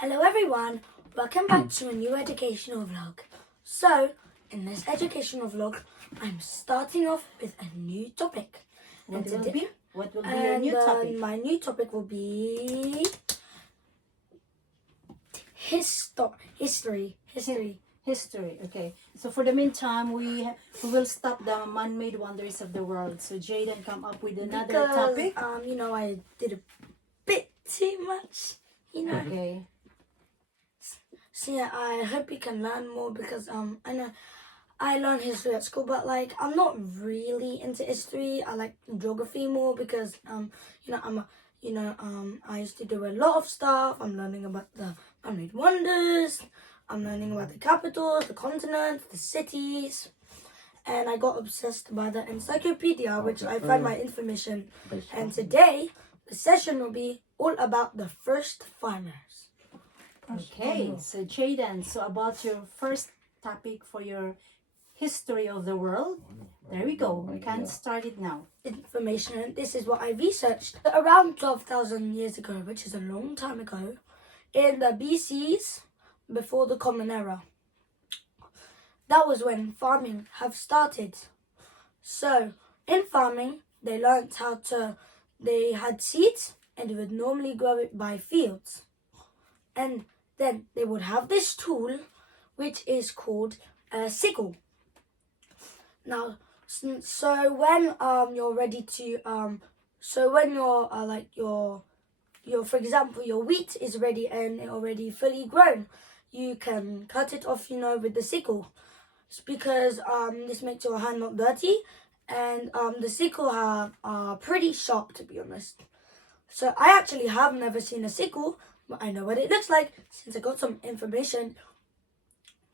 Hello everyone, welcome back to a new educational vlog. So, in this educational vlog, I'm starting off with a new topic. What will be your new topic? My new topic will be history. History. Okay. So for the meantime, we will stop the man-made wonders of the world. So Jaiden come up with another topic. I did a bit too much, Okay. So yeah, I hope you can learn more because I know I learned history at school, but like I'm not really into history. I like geography more because I used to do a lot of stuff. I'm learning about the man-made wonders. I'm learning about the capitals, the continents, the cities, and I got obsessed by the encyclopedia, which I find my information. And today, the session will be all about the first farmers. Okay. So Jaiden, so about your first topic for your history of the world. There we go. We can start it now. Information, and this is what I researched. Around 12,000 years ago, which is a long time ago, in the BCs, before the Common Era. That was when farming have started. So, in farming, they learnt they had seeds and they would normally grow it by fields. And then they would have this tool, which is called a sickle. Now, so when you're ready to for example, your wheat is ready and already fully grown, you can cut it off, with the sickle. It's because this makes your hand not dirty, and the sickle are pretty sharp, to be honest. So I actually have never seen a sickle, but I know what it looks like since I got some information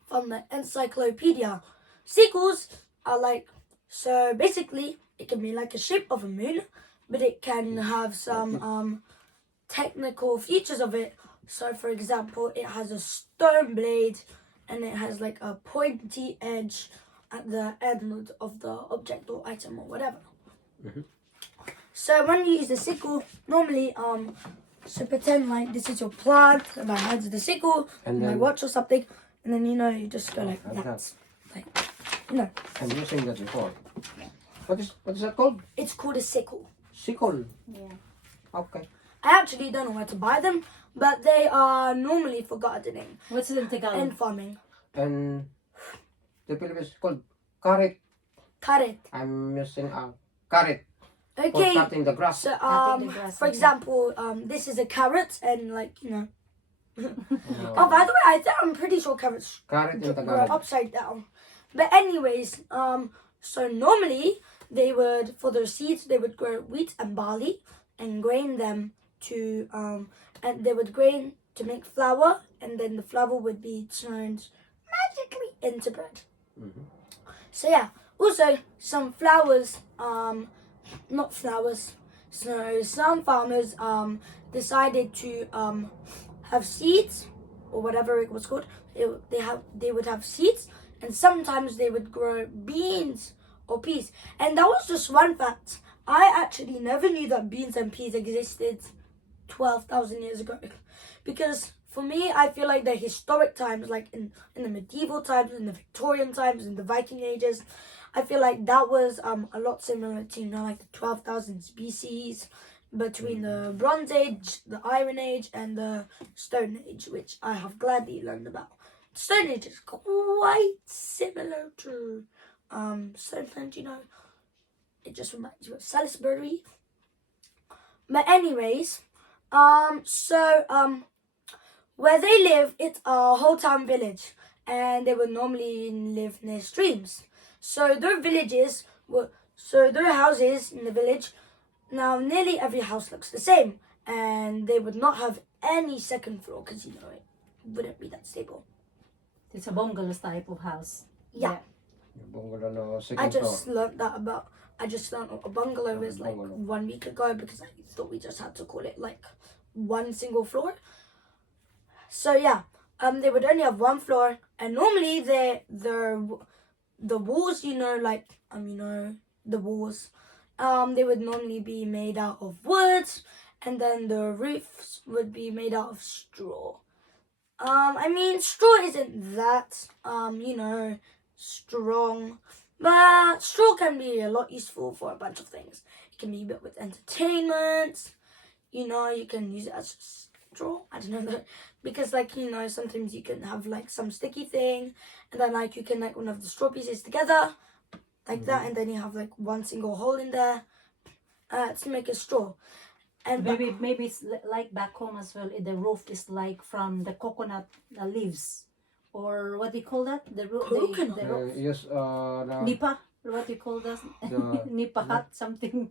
from the encyclopedia. Sickles are so basically it can be like a shape of a moon, but it can have some technical features of it. So for example, it has a stone blade and it has like a pointy edge at the end of the object or item or whatever. So when you use the sickle, normally so pretend like this is your plant and my hand's the sickle and my watch or something, and then you just go like that. I'm using that before. What is that called? It's called a sickle. Sickle. Yeah. Okay. I actually don't know where to buy them, but they are normally for gardening What's it in Tagalog? and farming. And the Philippines is called carrot. Carrot. I'm using a carrot for Okay. cutting the grass. So Cutting the grass, for okay. example, this is a carrot and Oh, Oh, by the way, I'm pretty sure carrots carrot in grow Tagalog. upside down. But anyways, so normally for their seeds, they would grow wheat and barley and grain them and they would grain to make flour, and then the flour would be turned magically into bread. So yeah, also some flowers, not flowers. So some farmers decided to have seeds or whatever it was called. They would have seeds, and sometimes they would grow beans or peas. And that was just one fact. I actually never knew that beans and peas existed 12,000 years ago, because for me, I feel like the historic times, like in the medieval times, in the Victorian times, in the Viking ages, I feel like that was a lot similar to like the 12,000s BCs, between the Bronze Age, the Iron Age, and the Stone Age, which I have gladly learned about. Stone Age is quite similar to Stonehenge, it just reminds you of Salisbury. But anyways, where they live, it's a whole town village, and they would normally live near streams. So their houses in the village, now nearly every house looks the same, and they would not have any second floor because it wouldn't be that stable. It's a bungalow type of house. Yeah. Bungalow, I second just floor. learned what a bungalow is like Bungalow. 1 week ago, because I thought we just had to call it like one single floor. So yeah, they would only have one floor, and normally the walls, the walls, they would normally be made out of wood, and then the roofs would be made out of straw. I mean, straw isn't that, strong. But straw can be a lot useful for a bunch of things. It can be built with entertainment. You can use it as straw. I don't know that. Because, sometimes you can have, some sticky thing. And then, you can, one of the straw pieces together. Like that. And then you have, one single hole in there. To make a straw. And Maybe it's like back home as well. The roof is like from the coconut leaves, or what do you call that? The roof. Coconut. The roof. Yes, Nipa. What do you call that? Nipa hut something.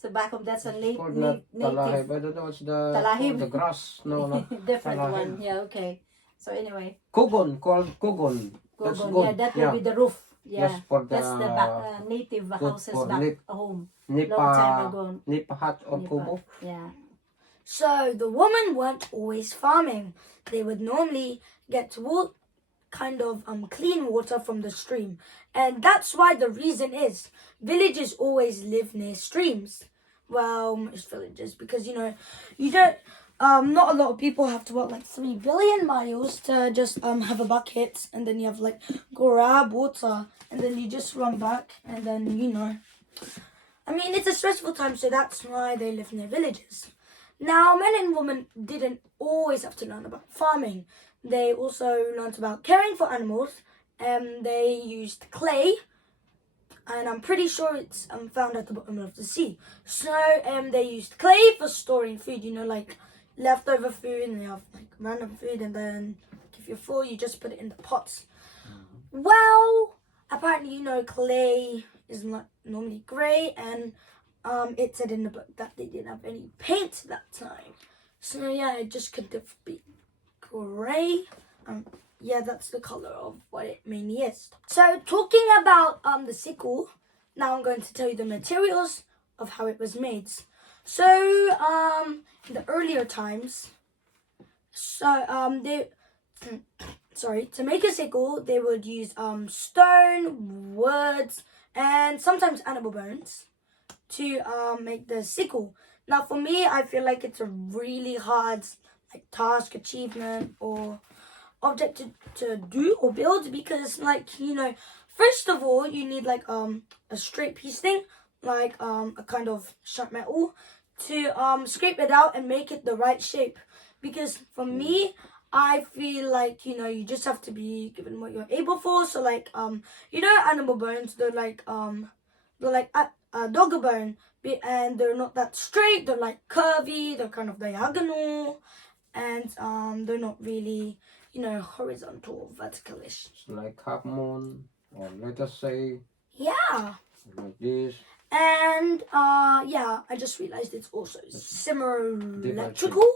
So back home, that's a it's called not talahib. native I don't know. It's Talahib. the grass. No. different talahib. one. Yeah. Okay. So anyway, Kugon, called kugon. That's gogon. good. Yeah, that will be the roof. Yeah. Yes, for That's the back native good houses for back home. Long time ago. Nipa hut or Nipa. kubo. Yeah. So the women weren't always farming. They would normally get clean water from the stream. And that's why the reason is villages always live near streams. Well, most villages, because you don't not a lot of people have to walk 3 billion miles to just have a bucket, and then you have grab water, and then you just run back, and then I mean, it's a stressful time, so that's why they live near villages. Now, men and women didn't always have to learn about farming. They also learned about caring for animals. They used clay, and I'm pretty sure it's found at the bottom of the sea. So they used clay for storing food, leftover food, and you have random food, and then if you're full, you just put it in the pots. Well, apparently, clay is not normally grey, and it said in the book that they didn't have any paint that time. So yeah, it just could be grey. Yeah, that's the color of what it mainly is. So talking about the sickle, now I'm going to tell you the materials of how it was made. So in the earlier times, to make a sickle, they would use stone, wood, and sometimes animal bones to make the sickle. Now, for me, I feel like it's a really hard task, achievement, or object to do or build, because first of all, you need a straight piece thing, a kind of sharp metal, to scrape it out and make it the right shape. Because for me, I feel you just have to be given what you're able for. So animal bones, they're like a dog bone, and they're not that straight. They're curvy. They're kind of diagonal, and they're not really horizontal, verticalish. It's like half moon, or let us say. Yeah. Like this. And I just realized it's also symmetrical.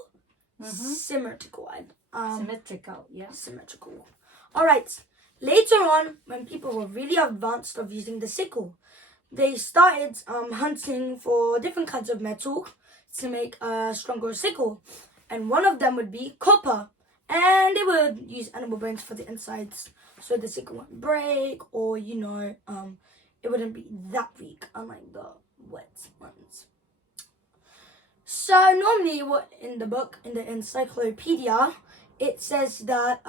Symmetrical. Symmetrical, yeah. Symmetrical. All right. Later on, when people were really advanced of using the sickle, they started hunting for different kinds of metal to make a stronger sickle. And one of them would be copper. And they would use animal bones for the insides, so the sickle wouldn't break, or it wouldn't be that weak, unlike the wet ones. So normally, what in the book, in the encyclopedia, it says that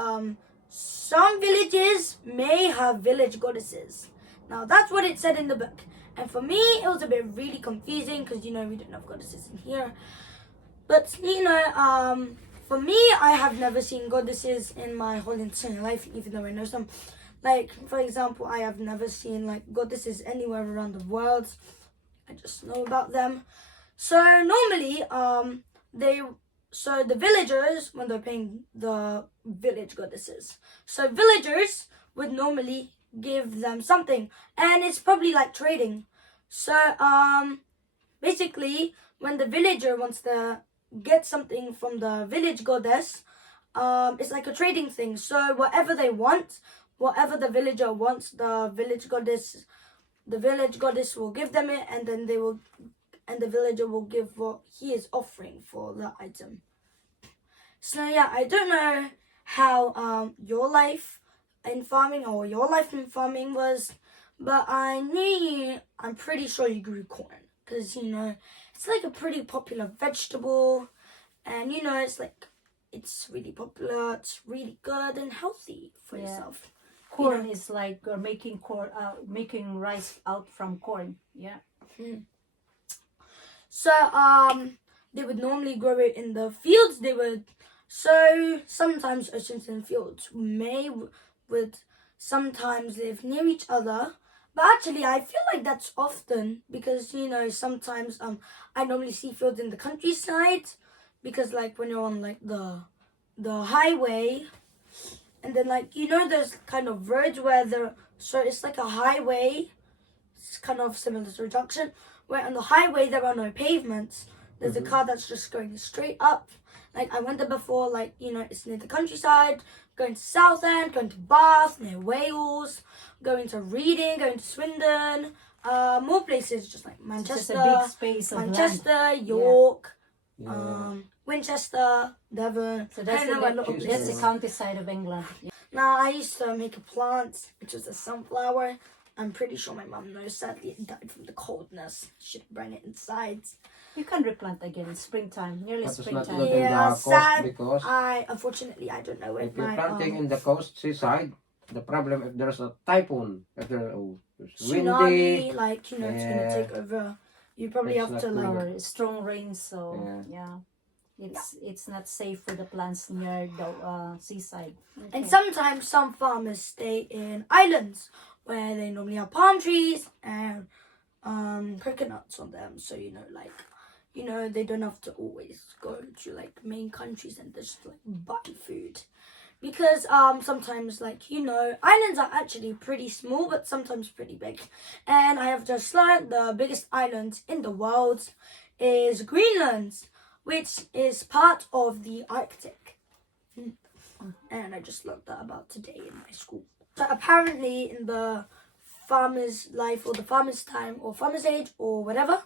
some villages may have village goddesses. Now that's what it said in the book, and for me, it was a bit really confusing because we don't have goddesses in here. But for me, I have never seen goddesses in my whole entire life, even though I know some. For example, I have never seen goddesses anywhere around the world. I just know about them. So normally, the villagers, when they're paying the village goddesses, so villagers would normally give them something, and it's probably like trading. So basically, when the villager wants to get something from the village goddess, it's like a trading thing. So whatever they want, whatever the villager wants, the village goddess will give them it, and then the villager will give what he is offering for the item. So yeah, I don't know how your life in farming was, but I'm pretty sure you grew corn, because it's like a pretty popular vegetable, and it's it's really popular. It's really good and healthy for Yeah. yourself. Corn is like making corn, making rice out from corn. Yeah. So they would normally grow it in the fields. They would sow sometimes oceans in fields. Would sometimes live near each other. But actually, I feel like that's often because sometimes I normally see fields in the countryside because like when you're on like the highway, and then like there's kind of roads where it's like a highway. It's kind of similar to a junction where on the highway there are no pavements. There's a car that's just going straight up. Like I went there before, like it's near the countryside. Going to Southend, going to Bath, near Wales, going to Reading, going to Swindon, more places just like Manchester, Just a big space of land. Manchester, York, Yeah. Winchester, Devon. So that's I know a lot of that's places. the countryside of England. Yeah. Now I used to make a plant, which was a sunflower. I'm pretty sure my mum knows. Sadly, it died from the coldness. She'd burn it inside. You can replant again in springtime, nearly But it's not springtime. good in Yeah, the coast sad. because Unfortunately, I don't know if if you're my planting in the coast seaside, the problem if there's a typhoon, if there's windy, tsunami, like it's gonna Yeah. take over. You probably It's have to not like good. Or strong rain, so Yeah. it's not safe for the plants near the seaside. And Okay. sometimes some farmers stay in islands where they normally have palm trees and coconuts on them. So they don't have to always go to like main countries and just like buy food. Because sometimes islands are actually pretty small but sometimes pretty big. And I have just learned the biggest island in the world is Greenland, which is part of the Arctic. And I just learned that about today in my school. So apparently in the farmer's life or the farmer's time or farmer's age or whatever,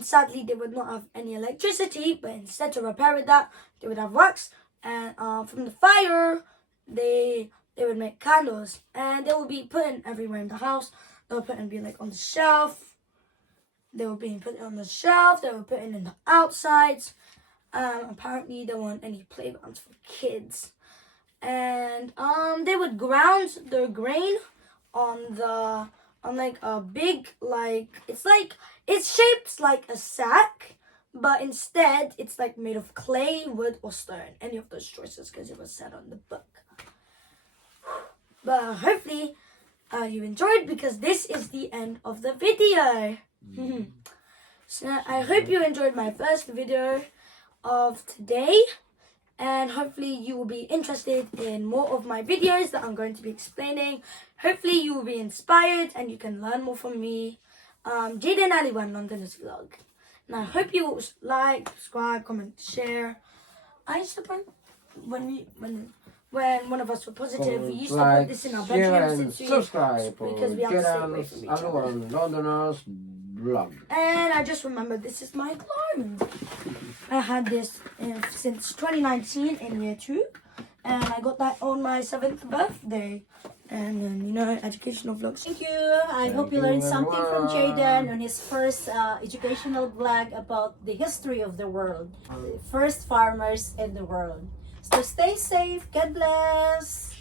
sadly they would not have any electricity, but instead to repair it that, they would have wax. And from the fire, they would make candles. And they would be put in everywhere in the house. They would put in be like on the shelf. They were being put on the shelf. They were put in the outsides. Apparently there weren't any playgrounds for kids. And they would ground their grain on like a big it's shaped like a sack, but instead it's like made of clay, wood, or stone. Any of those choices because it was said on the book. But hopefully you enjoyed because this is the end of the video. So I hope you enjoyed my first video of today. And hopefully you will be interested in more of my videos that I'm going to be explaining. Hopefully you will be inspired and you can learn more from me. Jaiden Aluan Londoner's vlog. And I hope you will like, subscribe, comment, share. I used to put when one of us were positive, we used to put this in our share, bedroom and since subscribe because we have to stay away from each other. Aluan Londoner's vlog. And I just remembered this is my clone. I had this since 2019 in year 2. And I got that on my 7th birthday. And then, educational vlogs. Thank you. I hope you learned something from Jaiden on his first educational vlog about the history of the world. The first farmers in the world. So stay safe. God bless.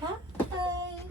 Bye. Bye.